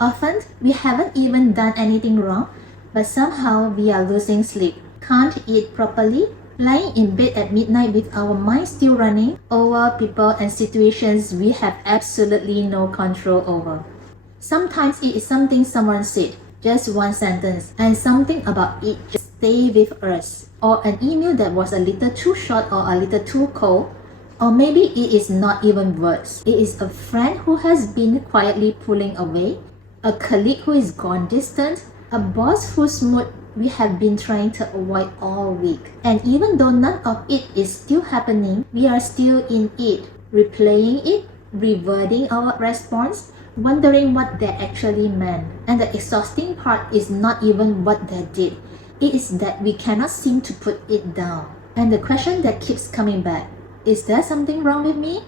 Often, we haven't even done anything wrong, but somehow we are losing sleep, can't eat properly, lying in bed at midnight with our minds still running over people and situations we have absolutely no control over. Sometimes it is something someone said, just one sentence, and something about it just stay with us. Or an email that was a little too short or a little too cold. Or maybe it is not even words. It is a friend who has been quietly pulling away, a colleague who is gone distant, a boss whose mood we have been trying to avoid all week. And even though none of it is still happening, we are still in it, replaying it, rewording our response, wondering what they actually meant. And the exhausting part is not even what they did. It is that we cannot seem to put it down. And the question that keeps coming back, is there something wrong with me?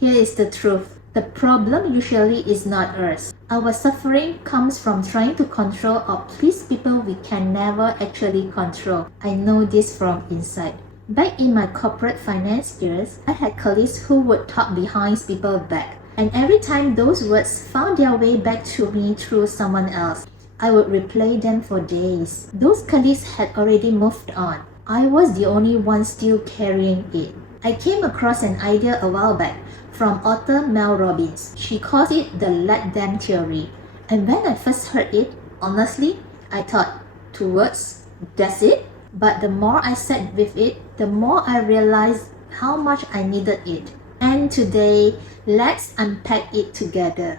Here is the truth. The problem usually is not us. Our suffering comes from trying to control or please people we can never actually control. I know this from inside. Back in my corporate finance years, I had colleagues who would talk behind people's back. And every time those words found their way back to me through someone else, I would replay them for days. Those colleagues had already moved on. I was the only one still carrying it. I came across an idea a while back from author Mel Robbins. She calls it the let them theory. And when I first heard it, honestly, I thought, 2 words, that's it? But the more I sat with it, the more I realized how much I needed it. And today, let's unpack it together.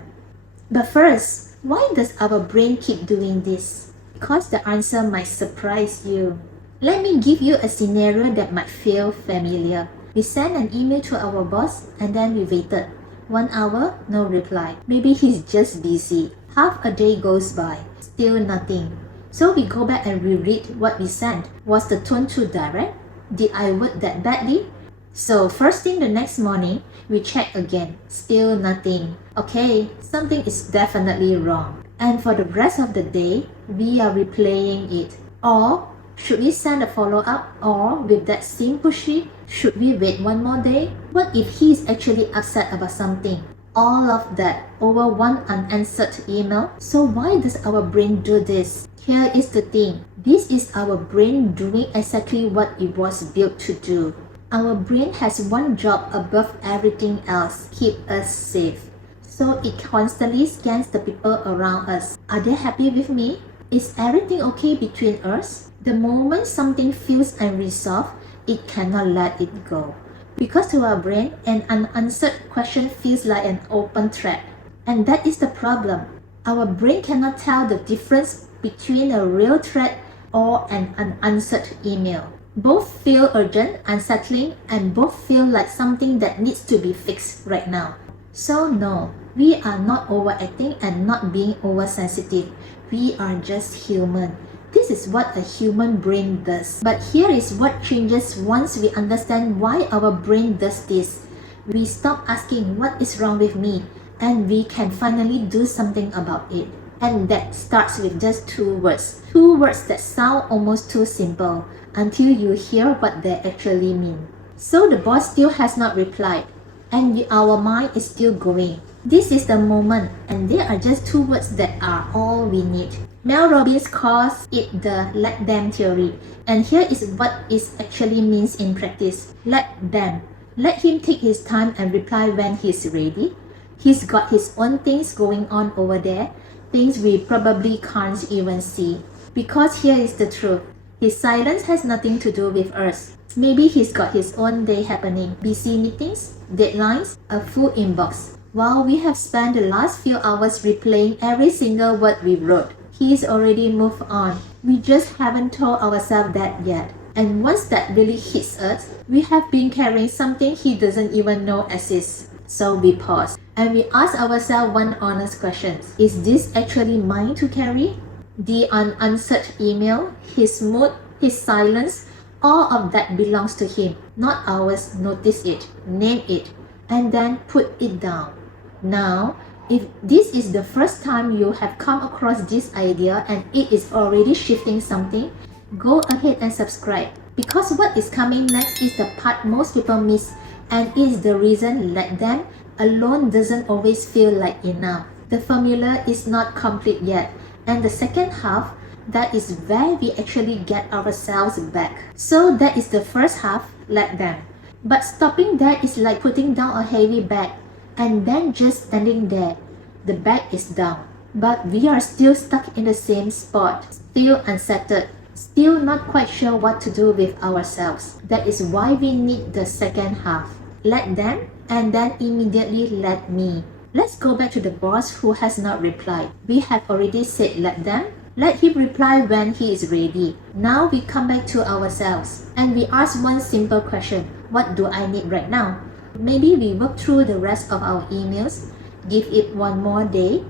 But first, why does our brain keep doing this? Because the answer might surprise you. Let me give you a scenario that might feel familiar. We sent an email to our boss and then we waited. 1 hour, no reply. Maybe he's just busy. Half a day goes by, still nothing. So we go back and reread what we sent. Was the tone too direct? Did I word that badly? So first thing the next morning, we check again. Still nothing. Okay, something is definitely wrong. And for the rest of the day, we are replaying it. Or should we send a follow-up? Or with that same pushy, should we wait 1 more day? What if he is actually upset about something? All of that over one unanswered email. So why does our brain do this? Here is the thing. This is our brain doing exactly what it was built to do. Our brain has one job above everything else, keep us safe. So it constantly scans the people around us. Are they happy with me? Is everything okay between us? The moment something feels unresolved, it cannot let it go. Because to our brain, an unanswered question feels like an open threat. And that is the problem. Our brain cannot tell the difference between a real threat or an unanswered email. Both feel urgent, unsettling, and both feel like something that needs to be fixed right now. So no, we are not overacting and not being oversensitive. We are just human. This is what a human brain does. But here is what changes once we understand why our brain does this. We stop asking what is wrong with me and we can finally do something about it. And that starts with just 2 words. 2 words that sound almost too simple until you hear what they actually mean. So the boss still has not replied and our mind is still going. This is the moment and there are just 2 words that are all we need. Mel Robbins calls it the let them theory. And here is what it actually means in practice. Let them. Let him take his time and reply when he's ready. He's got his own things going on over there. Things we probably can't even see. Because here is the truth. His silence has nothing to do with us. Maybe he's got his own day happening. Busy meetings, deadlines, a full inbox. While we have spent the last few hours replaying every single word we wrote, he's already moved on. We just haven't told ourselves that yet. And once that really hits us, we have been carrying something he doesn't even know exists. So we pause and we ask ourselves one honest question. Is this actually mine to carry? The unanswered email, his mood, his silence, all of that belongs to him, not ours. Notice it, name it, and then put it down. Now, if this is the first time you have come across this idea and it is already shifting something, go ahead and subscribe. Because what is coming next is the part most people miss and is the reason let them alone doesn't always feel like enough. The formula is not complete yet, and the second half, that is where we actually get ourselves back. So that is the first half, let them. But stopping there is like putting down a heavy bag and then just standing there. The bag is down, but we are still stuck in the same spot, still unsettled, still not quite sure what to do with ourselves. That is why we need the second half. Let them, and then immediately let me. Let's go back to the boss who has not replied. We have already said let them. Let him reply when he is ready. Now we come back to ourselves and we ask one simple question. What do I need right now? Maybe we work through the rest of our emails, give it one more day,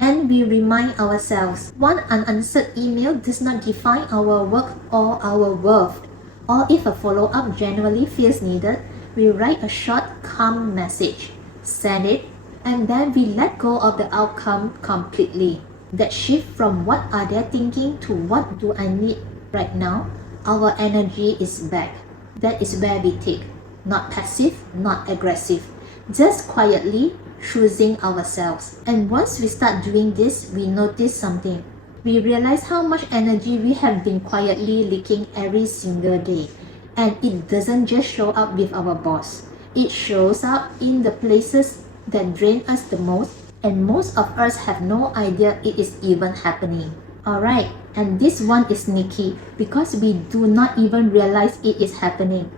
and we remind ourselves one unanswered email does not define our work or our worth. Or if a follow-up genuinely feels needed, we write a short, calm message, send it, and then we let go of the outcome completely. That shift from what are they thinking to what do I need right now, our energy is back. That is where we take, not passive, not aggressive, just quietly choosing ourselves. And once we start doing this, we notice something. We realize how much energy we have been quietly leaking every single day. And it doesn't just show up with our boss. It shows up in the places that drain us the most, and most of us have no idea it is even happening. Alright, and this one is sneaky because we do not even realize it is happening.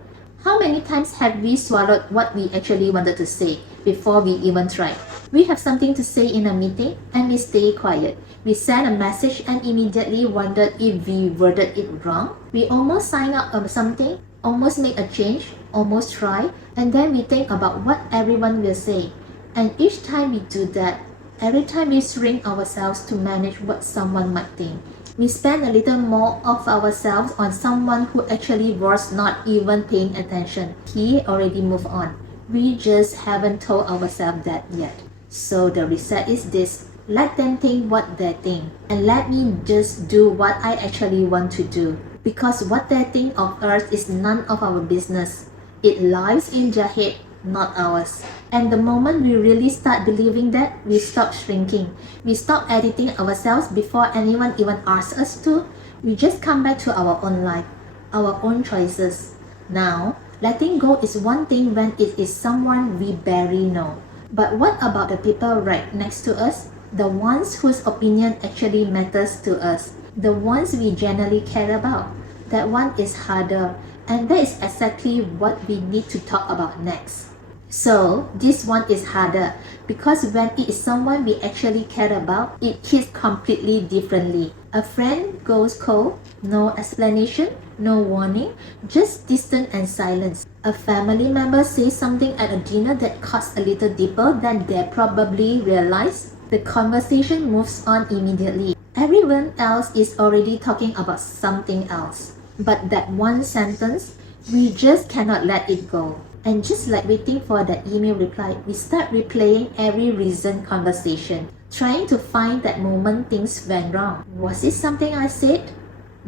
How many times have we swallowed what we actually wanted to say before we even tried? We have something to say in a meeting and we stay quiet. We send a message and immediately wondered if we worded it wrong. We almost sign up on something, almost make a change, almost try, and then we think about what everyone will say. And each time we do that, every time we shrink ourselves to manage what someone might think, we spend a little more of ourselves on someone who actually was not even paying attention. He already moved on. We just haven't told ourselves that yet. So the reset is this. Let them think what they think. And let me just do what I actually want to do. Because what they think of us is none of our business. It lies in their head, not ours. And the moment we really start believing that, we stop shrinking. We stop editing ourselves before anyone even asks us to. We just come back to our own life, our own choices. Now, letting go is one thing when it is someone we barely know. But what about the people right next to us? The ones whose opinion actually matters to us. The ones we genuinely care about. That one is harder. And that is exactly what we need to talk about next. So, this one is harder because when it is someone we actually care about, it hits completely differently. A friend goes cold, no explanation, no warning, just distance and silence. A family member says something at a dinner that cuts a little deeper than they probably realize. The conversation moves on immediately. Everyone else is already talking about something else. But that one sentence, we just cannot let it go. And just like waiting for the email reply, we start replaying every recent conversation, trying to find that moment things went wrong. Was it something I said?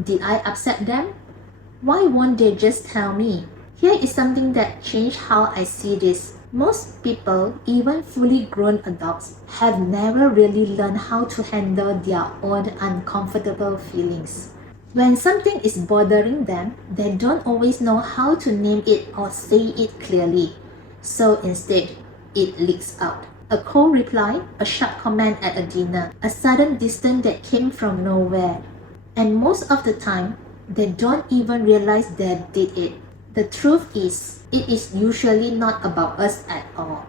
Did I upset them? Why won't they just tell me? Here is something that changed how I see this. Most people, even fully grown adults, have never really learned how to handle their own uncomfortable feelings. When something is bothering them, they don't always know how to name it or say it clearly. So instead, it leaks out. A cold reply, a sharp comment at a dinner, a sudden distance that came from nowhere. And most of the time, they don't even realize they did it. The truth is, it is usually not about us at all.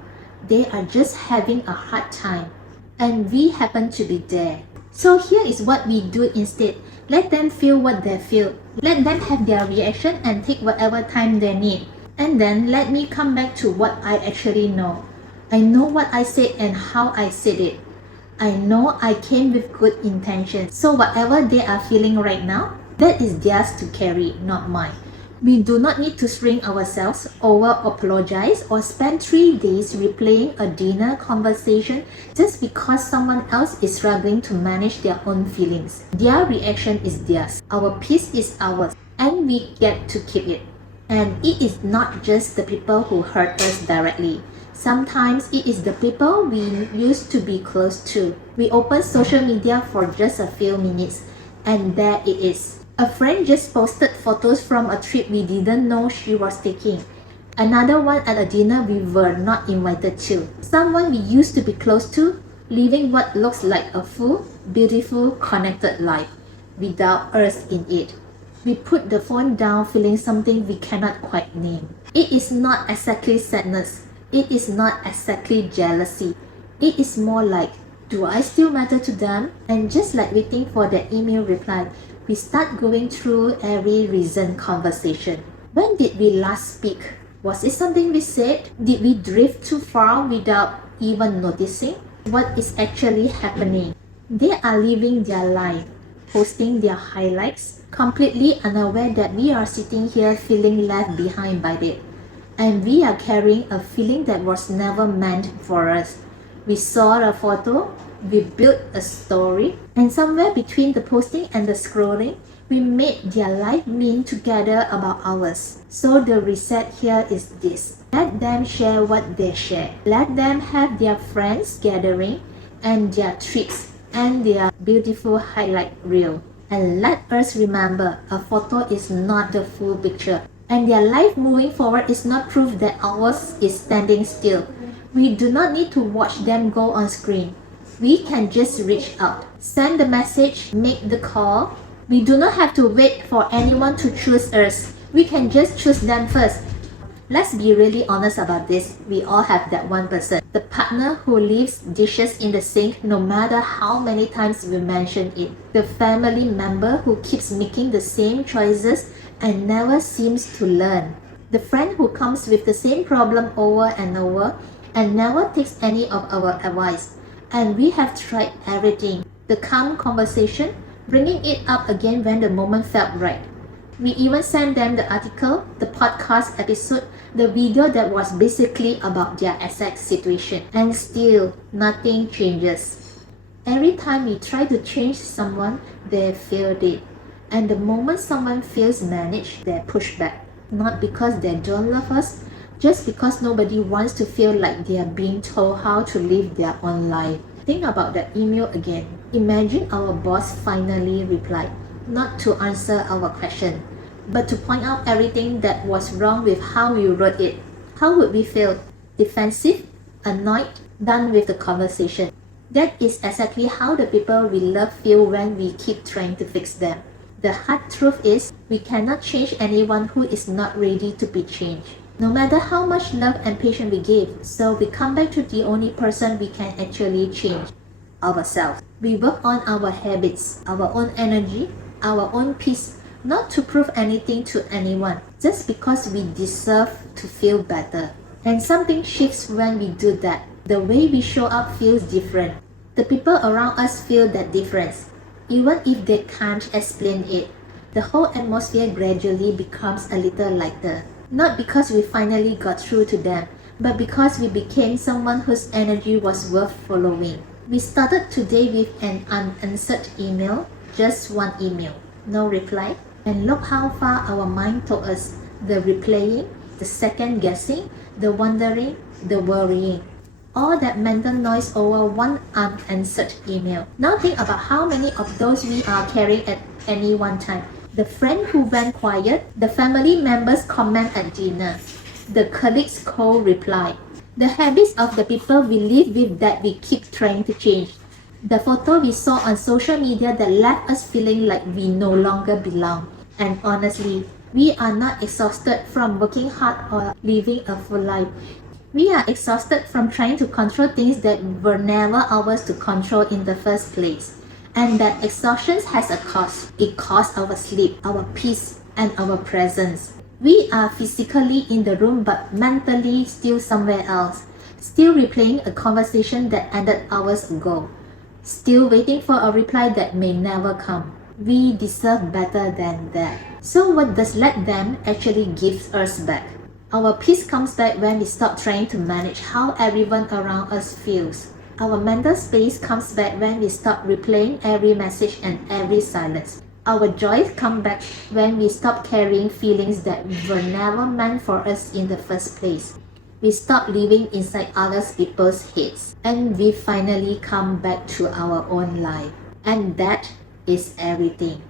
They are just having a hard time, and we happen to be there. So here is what we do instead. Let them feel what they feel. Let them have their reaction and take whatever time they need. And then let me come back to what I actually know. I know what I said and how I said it. I know I came with good intentions. So whatever they are feeling right now, that is theirs to carry, not mine. We do not need to shrink ourselves, over-apologize, or spend 3 days replaying a dinner conversation just because someone else is struggling to manage their own feelings. Their reaction is theirs. Our peace is ours, and we get to keep it. And it is not just the people who hurt us directly. Sometimes it is the people we used to be close to. We open social media for just a few minutes, and there it is. A friend just posted photos from a trip we didn't know she was taking. Another one at a dinner we were not invited to. Someone we used to be close to, living what looks like a full, beautiful, connected life, without us in it. We put the phone down feeling something we cannot quite name. It is not exactly sadness. It is not exactly jealousy. It is more like, do I still matter to them? And just like waiting for their email reply, we start going through every recent conversation. When did we last speak? Was it something we said? Did we drift too far without even noticing what is actually happening? They are living their life, posting their highlights, completely unaware that we are sitting here feeling left behind by it. And we are carrying a feeling that was never meant for us. We saw a photo, we built a story, and somewhere between the posting and the scrolling, we made their life mean together about ours. So the reset here is this. Let them share what they share. Let them have their friends gathering and their trips and their beautiful highlight reel. And let us remember, a photo is not the full picture. And their life moving forward is not proof that ours is standing still. We do not need to watch them go on screen. We can just reach out, send the message, make the call. We do not have to wait for anyone to choose us. We can just choose them first. Let's be really honest about this. We all have that one person. The partner who leaves dishes in the sink no matter how many times we mention it. The family member who keeps making the same choices and never seems to learn. The friend who comes with the same problem over and over and never takes any of our advice. And we have tried everything. The calm conversation, bringing it up again when the moment felt right. We even sent them the article, the podcast episode, the video that was basically about their exact situation. And still, nothing changes. Every time we try to change someone, they failed it. And the moment someone feels managed, they push back. Not because they don't love us, just because nobody wants to feel like they are being told how to live their own life. Think about that email again. Imagine our boss finally replied, not to answer our question, but to point out everything that was wrong with how we wrote it. How would we feel? Defensive? Annoyed? Done with the conversation? That is exactly how the people we love feel when we keep trying to fix them. The hard truth is, we cannot change anyone who is not ready to be changed. No matter how much love and patience we give, so we come back to the only person we can actually change, ourselves. We work on our habits, our own energy, our own peace, not to prove anything to anyone, just because we deserve to feel better. And something shifts when we do that. The way we show up feels different. The people around us feel that difference. Even if they can't explain it, the whole atmosphere gradually becomes a little lighter. Not because we finally got through to them, but because we became someone whose energy was worth following. We started today with an unanswered email, just one email, no reply. And look how far our mind took us. The replaying, the second guessing, the wondering, the worrying. All that mental noise over one unanswered email. Now think about how many of those we are carrying at any one time. The friend who went quiet, the family members' comment at dinner, the colleagues' cold reply, the habits of the people we live with that we keep trying to change, the photo we saw on social media that left us feeling like we no longer belong. And honestly, we are not exhausted from working hard or living a full life. We are exhausted from trying to control things that were never ours to control in the first place. And that exhaustion has a cost. It costs our sleep, our peace, and our presence. We are physically in the room but mentally still somewhere else. Still replaying a conversation that ended hours ago. Still waiting for a reply that may never come. We deserve better than that. So what does let them actually give us back? Our peace comes back when we stop trying to manage how everyone around us feels. Our mental space comes back when we stop replaying every message and every silence. Our joy comes back when we stop carrying feelings that were never meant for us in the first place. We stop living inside other people's heads, and we finally come back to our own life. And that is everything.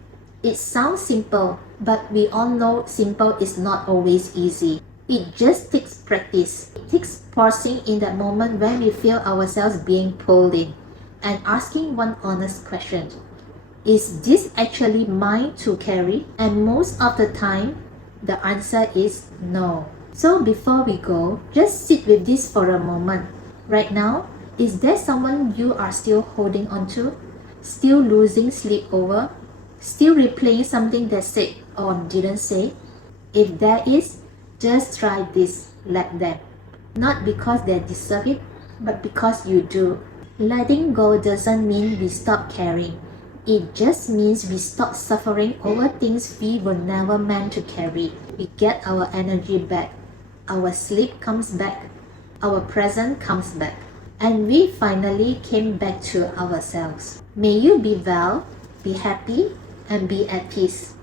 It sounds simple, but we all know simple is not always easy. It just takes practice. It takes pausing in that moment when we feel ourselves being pulled in and asking one honest question. Is this actually mine to carry? And most of the time, the answer is no. So before we go, just sit with this for a moment. Right now, is there someone you are still holding on to? Still losing sleep over? Still replaying something they said or didn't say? If there is, just try this. Let them. Not because they deserve it, but because you do. Letting go doesn't mean we stop caring. It just means we stop suffering over things we were never meant to carry. We get our energy back. Our sleep comes back. Our present comes back. And we finally came back to ourselves. May you be well, be happy, and be at peace.